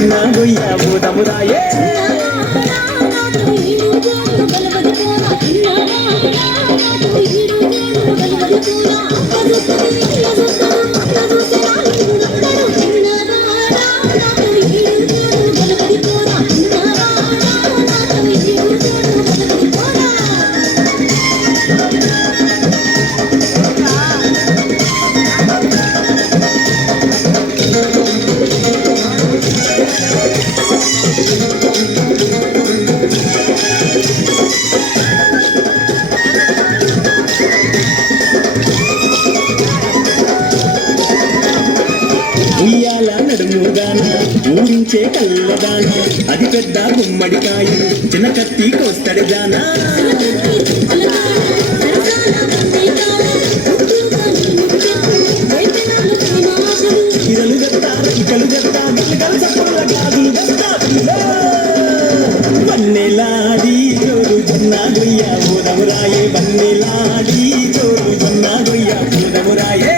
జొన్న గొయ్య పోదమురాయే ఉయ్యాల నడుముగాన ఊరించే కళ్ళదాన అది పెద్ద గుమ్మడికాయ చిన్న కత్తి కోస్తడి దానా ఇరలు గత్తా ఇకలు గత్తా గలగల సప్పుల గాజులు గత్తా వన్నెలాడి జోరు జొన్న గొయ్య పోదమురాయే వన్నెలాడి జోరు జొన్న గొయ్య పోదమురాయే